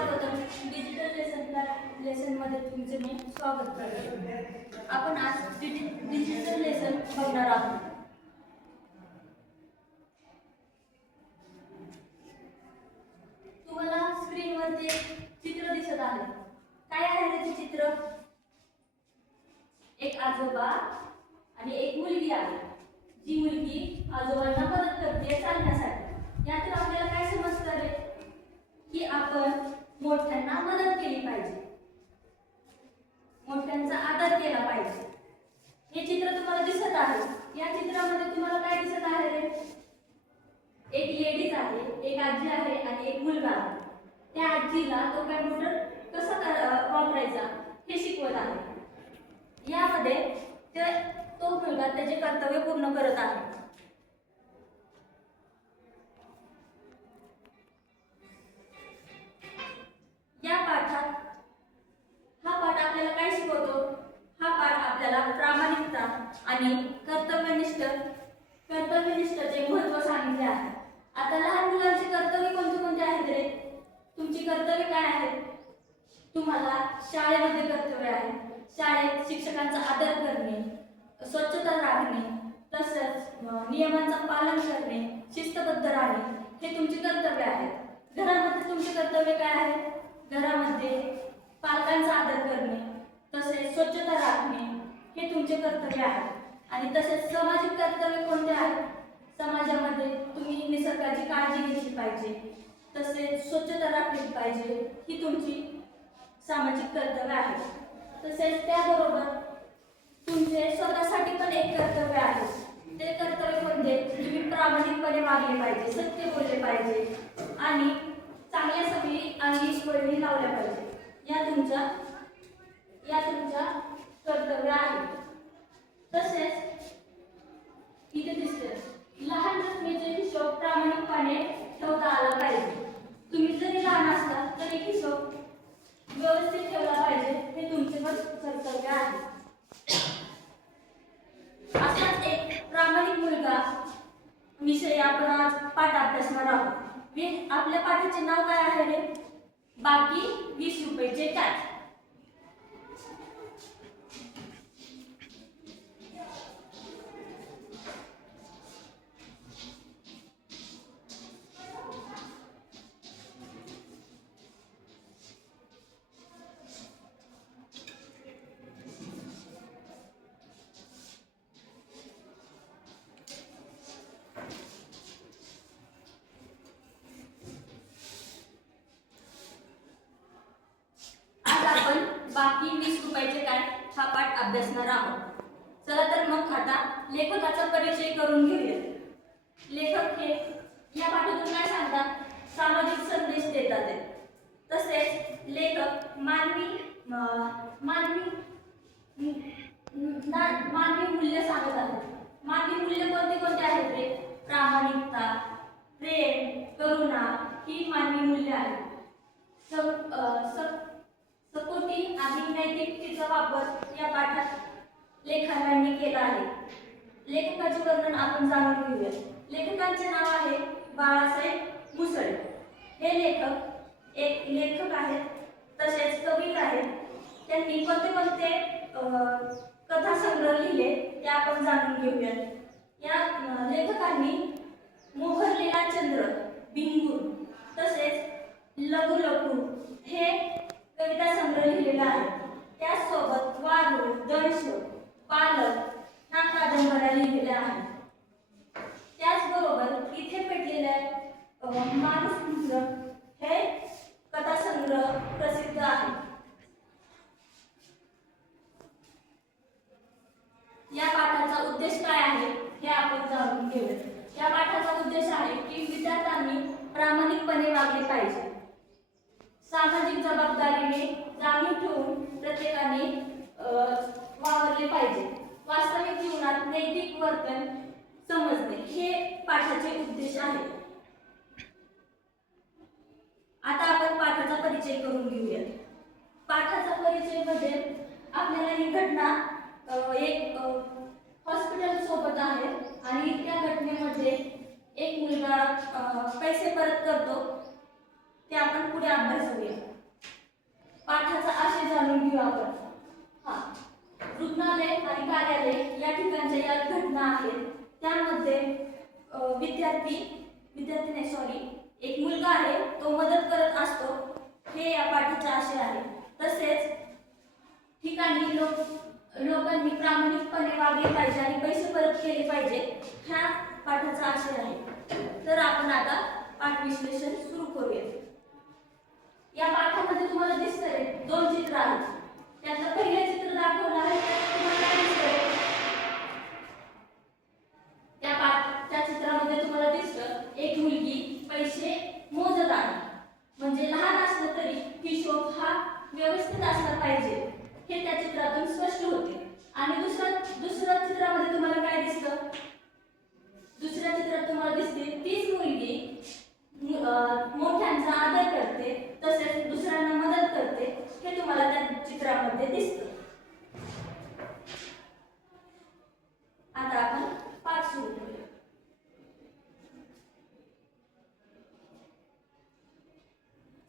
स्वागतम. Digital lesson मध्ये तुमचे मी स्वागत करते. आपण आज डिजिटल लेसन बघणार आहोत. तुम्हाला स्क्रीनवरती चित्र दिसत आहे. काय आहे ते चित्र? एक आजोबा आणि एक मुलगी आहे. जी मुलगी आजोबांना मदत करते चालण्यासाठी. यातून आपल्याला काय समजतं रे? की आपण मोठ्यांना मदत केली पाहिजे, मोठ्यांचा आदर केला पाहिजे. हे चित्र तुम्हाला दिसत आहे. या चित्रामध्ये तुम्हाला काय दिसत आहे रे? एक लेडीज आहे, एक आजी आहे आणि एक मुलगा आहे. त्या आजीला तो कॉम्प्युटर कसा वापरायचा हे शिकवत आहे. यामध्ये तो मुलगा त्याचे कर्तव्य पूर्ण करत आहे. या पाठात हा पाठ आपल्याला काय शिकवतो? हा पाठ आपल्याला प्रामाणिकता आणि कर्तव्यनिष्ठतेचे महत्त्व सांगितले आहे. आता लहान मुलांची कर्तव्य कोणती आहेत रे? तुमची कर्तव्य काय आहेत? तुम्हाला शाळेमध्ये कर्तव्य आहे. शाळेत शिक्षकांचा आदर करणे, स्वच्छता राखणे, तसेच नियमांचं पालन करणे, शिस्तबद्ध राहणे हे तुमची कर्तव्य आहेत. घरामध्ये तुमचे कर्तव्य काय आहे? घरामध्ये पालकांचा आदर करणे, तसेच स्वच्छता राखणे हे तुमचे कर्तव्य आहे. आणि तसेच सामाजिक कर्तव्य कोणते आहेत? समाजामध्ये तुम्ही निसर्गाची काळजी घेतली पाहिजे, तसेच स्वच्छता राखली पाहिजे ही तुमची सामाजिक कर्तव्य आहे. तसेच त्याबरोबर तुमचे स्वतःसाठी पण एक कर्तव्य आहे. ते कर्तव्य कोणते? तुम्ही प्रामाणिकपणे वागले पाहिजे, सत्य बोलले पाहिजे आणि चांगल्या सवयी आणि वळणी लावल्या पाहिजे. या तुमच्या कर्तव्य आहे. तसेच इथे दिसते लहान रकमेचे हिशोब प्रामाणिकपणे ठेवता आला पाहिजे. तुम्ही जरी लहान असला तरी हिशोब व्यवस्थित ठेवला पाहिजे हे तुमचे पण कर्तव्य आहे. असाच एक प्रामाणिक मुलगा विषय आपण आज पाठ अभ्यासणार आहोत. आपल्या पाठाचे नाव काय आहे रे? बाकी 20 रुपयाचे काय? बाकी 20 रुपयाचे काय हा पाठ अभ्यासणार आहोत. चला तर मग आता लेखकाचा परिचय करून घेऊया. लेखक हे या पाठातून काय सांगतात? सामाजिक संदेश देतात. तसेच लेखक मानवी मूल्य सांगत आहेत. मानवी मूल्य कोणते आहेत रे? प्रामाणिकता, प्रेम, करुणा ही मानवी मूल्य आहेत. सकोटी आणि नैतिकतेचा वापर या पाठात लेखकांनी केला आहे. लेखकाचे वर्णन आपण जाणून घेऊया. लेखकांचे नाव आहे बाळासाहेब मुसळे. हे एक लेखक आहेत, तसेच कवी आहेत. त्यांनी कोणते कथा संग्रह लिहिले ते आपण जाणून घेऊया. या लेखकांनी मोहरलेला चंद्र, बिंगूर, तसेच लघु लघु हे कविता संग्रह लिहिलेला आहे. त्याचसोबत वारुळ, दंश, पालक या कादंबऱ्या लिहिलेल्या आहेत. त्याचबरोबर इथे पेटलेल्या माणूस हे कथासंग्रह प्रसिद्ध आहे. या पाठाचा उद्देश काय आहे हे आपण जाणून घेऊया. या पाठाचा उद्देश आहे की विद्यार्थ्यांनी प्रामाणिकपणे वागले पाहिजे, सामाजिक जबाबदारीने जाणीव ठेवून प्रत्येकाने वावरले पाहिजे, वास्तविक जीवनात नैतिक वर्तन समजणे हे पाठाचे उद्देश आहे. आता आपण पाठाचा परिचय करून घेऊया. पाठाचा परिचय मध्ये आपल्याला ही घटना एक हॉस्पिटल सोबत आहे आणि त्या घटनेमध्ये एक मुलगा पैसे परत करतो. ते आपण पुढे अभ्यासूया. घेऊया आपण. हा, रुग्णालय आणि कार्यालय या ठिकाणच्या या घटना आहेत. त्यामध्ये विद्यार्थी नाही सॉरी एक मुलगा आहे, तो मदत करत असतो, हे या पाठाचे आशय आहे. तसेच ठिकाणी लोकांनी प्रामाणिकपणे वागले पाहिजे आणि पैसे परत केले पाहिजे, ह्या पाठाचा आशय आहे. तर आपण आता पाठ विश्लेषण सुरू करूया. या पाठामध्ये तुम्हाला दिसतंय 2 चित्र आहेत. त्यातलं पहिलं चित्र दाखवलं आहे, त्यात तुम्हाला काय दिसतंय? त्या चित्रामध्ये तुम्हाला दिसतं एक मुलगी पैसे मोजत आहे. म्हणजे लहान असलं तरी हिशोब हा व्यवस्थित असला पाहिजे, हे त्या चित्रातून स्पष्ट होते. आणि दुसऱ्या चित्रामध्ये तुम्हाला काय दिसतं? दुसऱ्या चित्रात तुम्हाला दिसते तीच मुलगी मोठ्यांचा आदर करते, तसेच दुसऱ्यांना मदत करते, हे तुम्हाला त्या चित्रामध्ये दिसतं. आता आपण पाठ सुरू करूया.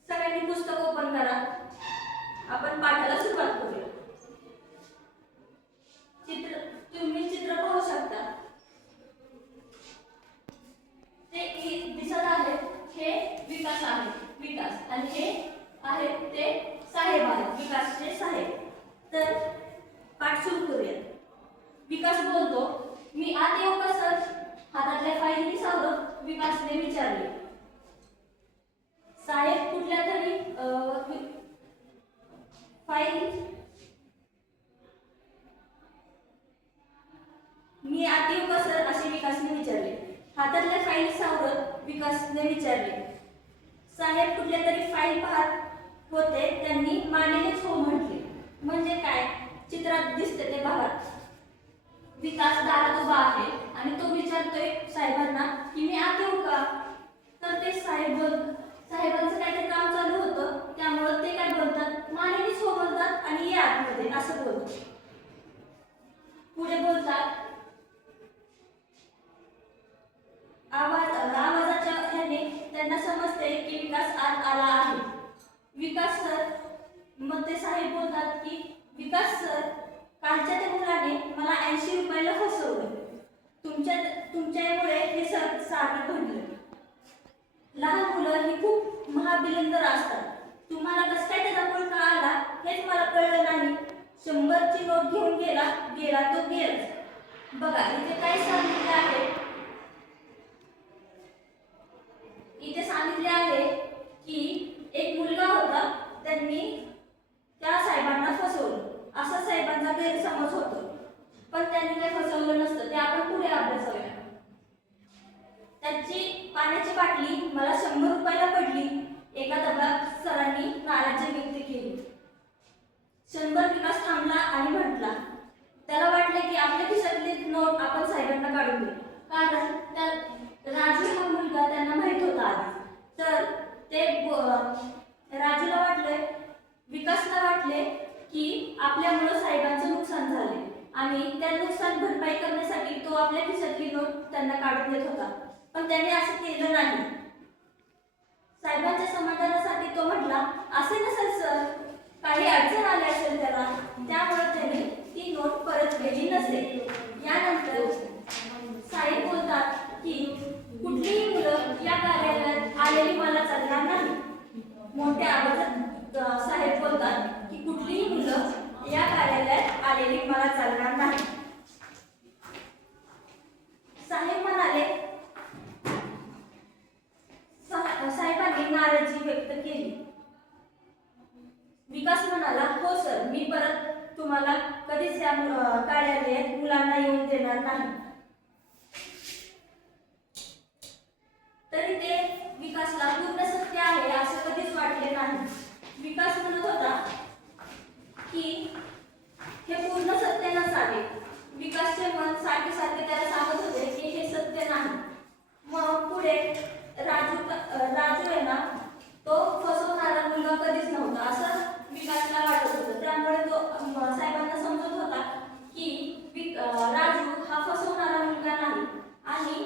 सगळ्यांनी पुस्तक ओपन करा. आपण पाठाला सुरुवात करूया. तुम्ही चित्र पाहू शकता. ते दिसत आहे हे विकास आहे, विकास, आणि हे आहेत ते साहेब आहेत, विकासचे साहेब. तर पाठ सुरू करूया. विकास बोलतो, मी आत येऊ का सर? हातातल्या फाईली सावरत विकासने विचारले. साहेब कुठल्या तरी फाईल मी आत येऊ का सर असे विकासने विचारले. हातातल्या फाईल सावरत विकासने विचारले. साहेब कुठल्या तरी फाईल पाहत होते, त्यांनी मानेनेच हो म्हटले. म्हणजे काय चित्रात दिसते ते बघा. विकास दारात उभा आहे आणि तो विचारतोय साहेबांना की मी आत येऊ का? तर ते साहेबांचं काहीतरी काम चालू होतं, त्यामुळे ते काय बोलतात, मानेनेच हो बोलतात आणि या आतमध्ये असं बोलतात. पुढे बोलतात, आवाजाच्या ह्याने त्यांना समजते की विकास आत आला आहे. विकास सर, मग ते साहेब बोलतात की विकास सर, कालच्या त्या मुलाने मला 80 रुपयाला फसवलं. तुमच्यामुळे हे सारं घडलं. लहान मुलं ही खूप महाबिलिंदर असतात. तुम्हाला कसं काय त्याचा मुलगा आला हेच मला कळलं नाही. 100ची नोट घेऊन गेला तो गेला. बघा इथे काय सांगितले आहे, इथे सांगितले आहे की एक मुलगा होता, त्यांनी त्या साहेबांना फसवलं, असा साहेबांचा गैरसमज होतो. पण त्यांनी काही फसवलं नसतं, ते आपण पुढे अभ्यासूया. त्याची पाण्याची बाटली मला 100 रुपयाला पडली, एका दगडात सरांनी नाराजी व्यक्त केली. 100 विकास थांबला आणि म्हटला. त्याला वाटले की आपल्या खिशातली नोट आपण साहेबांना काढून देऊ, कारण त्या राजू हा मुलगा त्यांना माहित होता आधी. तर ते राजूला वाटले, विकासला वाटले की आपल्यामुळे साहेबांचं नुकसान झाले आणि त्या नुकसान भरपाई करण्यासाठी तो आपल्या खिशातली नोट त्यांना काढून देत होता. पण त्याने असं केलं नाही. साहेबांच्या समाधानासाठी तो म्हटला, असे नसेल सर, काही अडचण आली असेल त्याला, त्यामुळे त्याने ती नोट परत केली नसेल. यानंतर साहेब बोलतात की कुठलीही मुलं या कार्यालयात आलेली मला चालणार नाही. मोठ्या आवाजात साहेब बोलतात की कुठलीही मुलं या कार्यालयात आलेली मला चालणार नाही. साहेब म्हणाले, साहेबांनी नाराजी व्यक्त केली. विकास म्हणाला, हो सर, मी परत तुम्हाला कधीच या कार्यालयात मुलांना येऊन देणार नाही. तरी ते विकासला पूर्ण सत्य आहे असं कधीच वाटले नाही. विकास म्हणत होता की हे पूर्ण सत्य नसावे. विकासचे मन सारखे सारखे त्याला सांगत होते की हे सत्य नाही. मग पुढे राजू आहे ना, तो फसवणारा मुलगा कधीच नव्हता असं विकासला वाटत होतं. त्यामुळे तो साहेबांना समजत होता की राजू हा फसवणारा मुलगा नाही आणि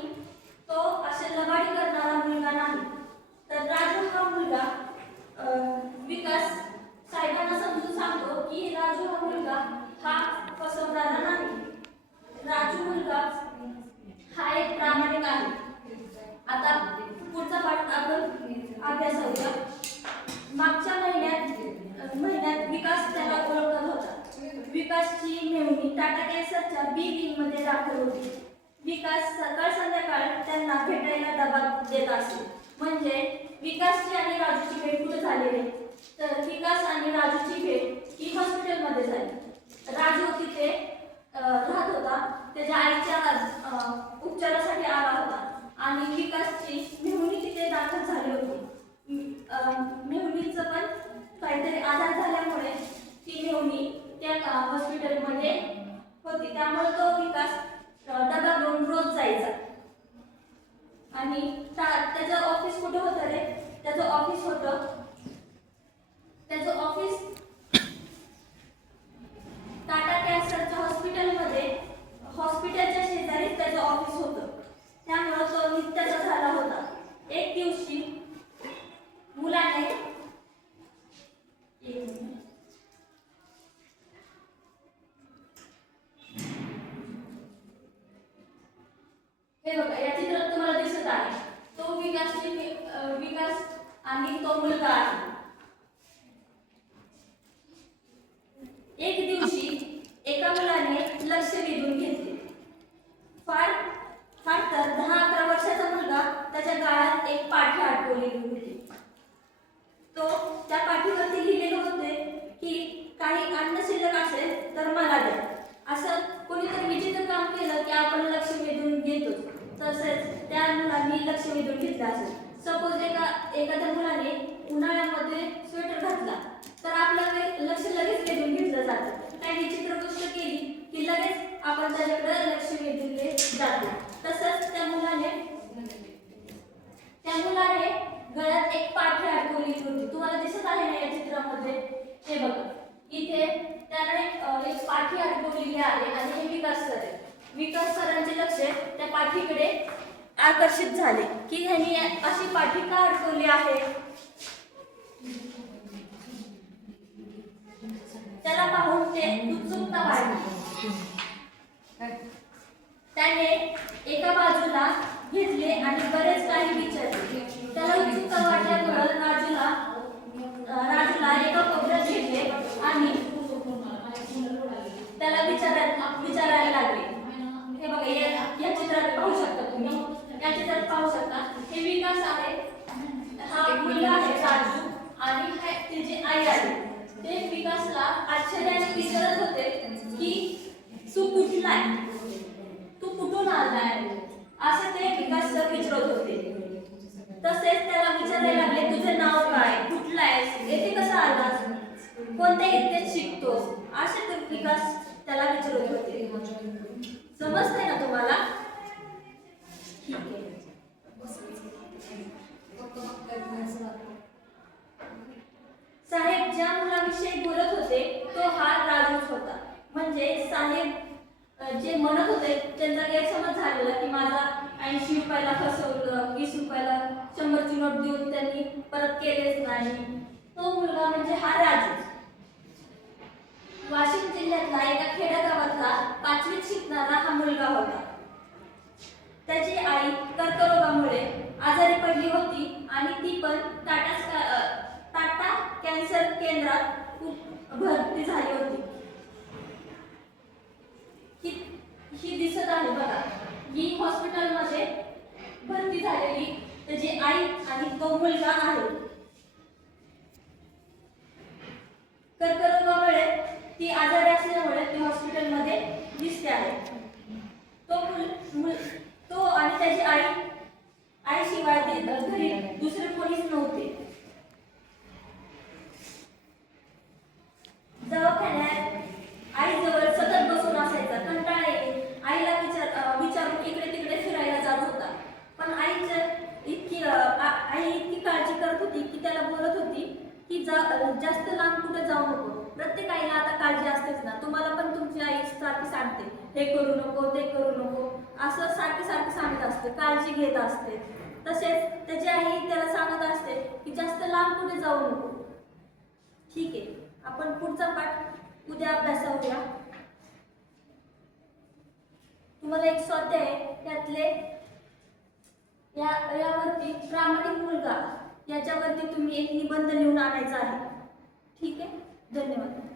तो असे लबाडी करणारा मुलगा नाही. तर राजू हा मुलगा होत्या. मागच्या महिन्यात विकास त्याला ओळखत होता. विकासची मेहुणी टाटा कॅन्सरच्या बी विंग मध्ये दाखल होती. विकास सकाळ संध्याकाळ त्यांना भेटायला दबाव देत असे. म्हणजे विकासची आणि राजूची भेट कुठे झालेली? तर विकास आणि राजूची भेट ही हॉस्पिटलमध्ये झाली. राजू तिथे राहत होता, त्याच्या आईच्या उपचारासाठी आला होता आणि विकासची मेहुणी तिथे दाखल झाली होती. मेहुणीचं पण काहीतरी आजार झाल्यामुळे ती मेहुणी त्या हॉस्पिटलमध्ये होती. त्यामुळे तो विकास डबा घेऊन रोज जायचा. आणि त्याचं ऑफिस कुठं होतं रे? त्याचं ऑफिस टाटा कॅन्सरच्या हॉस्पिटलच्या शेजारीच त्याचं ऑफिस होतं. त्यामुळे तो नित्याचा झाला होता. एक दिवशी मुलाने हे बघा, या चित्रात तुम्हाला दिसत आहे तो विकास आणि तो मुलगा आहे. एक दिवशी एका मुलाने लक्ष वेधून घेतले. फार तर 10-11 वर्षाचा मुलगा त्याच्या गळ्यात एक पाठी अडकवलेली होती. तो त्या पाठीवरती लिहिलेले होते की काही अन्न शिल्लक असेल तर मला द्या. असं कोणीतरी विचित्र काम केलं की आपण लक्ष वेधून घेतो. तसेच त्या मुलांनी लक्ष वेधून घेतलं असेल. सपोज एखाद्या मुलाने उन्हाळ्यामध्ये स्वेटर घातला तर आपलं लक्ष लगेच वेधून घेतलं जातं. काही विचित्र गोष्ट केली की लगेच आपण त्याच्याकडे लक्ष वेधले जातो. तसंच त्या मुलाने गळ्यात एक पाठी अडकवली होती. तुम्हाला दिसत आहे ना या चित्रामध्ये? हे बघा, इथे त्याने एक पाठी अडकवलेली आहे आणि हे विकास सरांचे लक्ष त्या पाठीकडे आकर्षित झाले की ह्यांनी अशी पाठी का अडकवली आहे. त्याला पाहून ते उत्सुकता वाढली. त्याने एका बाजूला घेतले आणि बरेच काही विचारले. त्याला उत्सुकता वाटल्यामुळे राजूला एका कोपऱ्यात घेतले आणि त्याला विचारायला लागले. हे बघा, या चित्रात पाहू शकता तुम्ही. या चित्रात पाहू शकता हे विकास आहे, हा मुलगा आहे राजू आणि त्याची आई आहे. ते विकासला आश्चर्याने विचारत होते की तू कुठला आहे, तू कुठून आलाय, असं ते विकास सर विचारत होते. तसेच त्याला विचारायला लागले तुझे नाव काय, कुठला आहेस, येथे कसा आलास, कोणत्या इथे शिकतोस, असे ते विकास त्याला विचारत होते. समजतंय ना तुम्हाला? ठीक आहे. साहेब ज्या मुलाविषयी बोलत होते तो हा राजूच होता. म्हणजे साहेब जे म्हणत होते त्यांचा गैरसमज झालेला की माझा 80 रुपयाला फसवलं, 20 रुपयाला 100ची नोट देऊन त्यांनी परत केलेच नाही. तो मुलगा म्हणजे हा राजू. वाशिम जिल्ह्यातला एका खेड्यागावातला 5वीत शिकणारा हा मुलगा होता. त्याची आई कर्करोगामुळे आजारी पडली होती आणि ती पण टाटा कॅन्सर केंद्रात भरती झाली होती. ही दिसत आहे बघा, ही हॉस्पिटलमध्ये भरती झालेली त्याची आई आणि तो मुलगा आहे. कर्करोगामुळे ती आजारी असल्यामुळे ती हॉस्पिटलमध्ये दिसते आहे. तो आणि त्याची आई शिवाय घरी दुसरे कोणीच नव्हते. दवाखान्यात आईजवळ सतत बसून असायचा. कंटाळा येईल. आईला विचारून इकडे तिकडे फिरायला जात होता. पण आई इतकी काळजी करत होती की त्याला बोलत होती की जास्त लांब कुठे जाऊ नको. प्रत्येक आईला आता काळजी असतेच ना. तुम्हाला पण तुमची आई सारखी सांगते हे करू नको, ते करू नको, असं सारखी सांगत असते, काळजी घेत असते. तसेच त्याची आई त्याला सांगत असते की जास्त लांब कुठे जाऊ नको. ठीक आहे, आपण पुढचा पाठ उद्या अभ्यासावूया. तुम्हाला एक स्वाध्याय आहे, त्यातले यावरती प्रामाणिक मुलगा याच्यावरती तुम्ही एक निबंध लिहून आणायचा आहे. ठीक आहे, धन्यवाद.